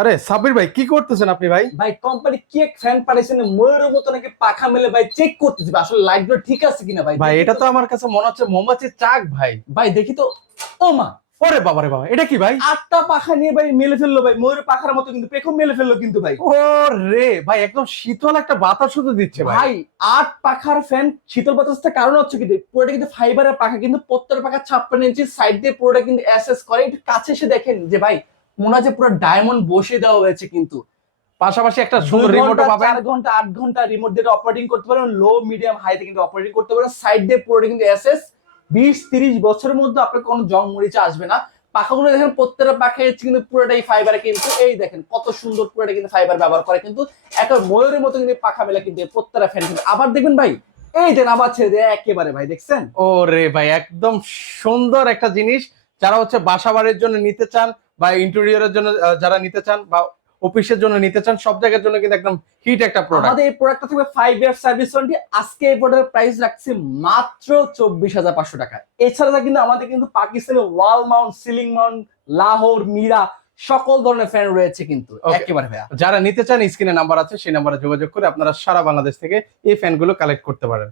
আরে সাবির ভাই, কি করতেছেন আপনি ভাই? ভাই কোম্পানি কি এক ফ্যান পাঠাইছেন ময়ূরের মতো নাকি পাখা মেলে ভাই চেক করতেছি ভাই, আসলে লাইট গুলো ঠিক আছে কিনা ভাই ভাই দেখি এটা তো। তো আমার কাছে মনে হচ্ছে মৌমাছির চাক ভাই। ভাই দেখি তো। ও মা, ওরে বাবা রে বাবা, এটা কি ভাই? আটটা পাখা নিয়ে ভাই মেলে ফেললো ভাই, ময়ূরের পাখার মতো কিন্তু পেখম মেলে ফেললো কিন্তু ভাই। ও রে ভাই, একদম শীতল একটা বাতাস শুধু দিচ্ছে ভাই। ভাই আট পাখার ফ্যান শীতল বাতাসটা কারণ হচ্ছে কি পুরোটা কিন্তু ফাইবারের পাখা, কিন্তু প্রত্যেকটা পাখা 56 ইঞ্চি সাইড দিয়ে পুরোটা কিন্তু এসএস করে। একটু কাছে এসে দেখেন যে ভাই মনে হয় যে পুরো ডায়মন্ড বসিয়ে দেওয়া হয়েছে কিন্তু। পাশাপাশি একটা দুই সুন্দর ঘন্টা রিমোটও পাবেন। 4 ঘন্টা 8 ঘন্টা রিমোট দিয়ে অপারেটিং করতে পারেন, লো মিডিয়াম হাইতে কিন্তু অপারেটিং করতে পারেন। সাইড দিয়ে পুরোটা কিন্তু এসএস 20-30 বছরের মধ্যে আপনার কোনো জং মরিচা আসবে না। পাখাগুলো দেখেন প্রত্যেকটা পাখা কিন্তু পুরোটাই ফাইবার, কিন্তু এই দেখেন কত সুন্দর পুরোটা কিন্তু ফাইবার ব্যবহার করে কিন্তু একটা ময়ূরের মতো কিন্তু পাখা মেলা কিন্তু প্রত্যেকটা ফ্যান কিন্তু। আবার দেখবেন ভাই এই দেন আবার ছেড়ে দেয় একেবারে ভাই, দেখছেন? ও রে ভাই, একদম সুন্দর একটা জিনিস। যারা হচ্ছে বাসা বাড়ির জন্য নিতে চান বা ইন্টেরিয়রের জন্য যারা নিতে চান বা অফিসের জন্য নিতে চান, সব জায়গার জন্য কিন্তু একদম হিট একটা প্রোডাক্ট। আমাদের এই প্রোডাক্টটা থাকবে 5 ইয়ার সার্ভিস ওয়ারেন্টি। আজকে এই প্রোডাক্টের প্রাইস রাখছি মাত্র 24,500 টাকা। এছাড়া কিন্তু আমাদের কিন্তু Pakistani wall mount, ceiling mount, Lahore, মীরা সকল ধরনের ফ্যান রয়েছে কিন্তু Okay. একেবারে ভাইয়া। যারা নিতে চান স্ক্রিনে নাম্বার আছে, সেই নাম্বারে যোগাযোগ করে আপনারা সারা বাংলাদেশ থেকে এই ফ্যানগুলো কালেক্ট করতে পারেন।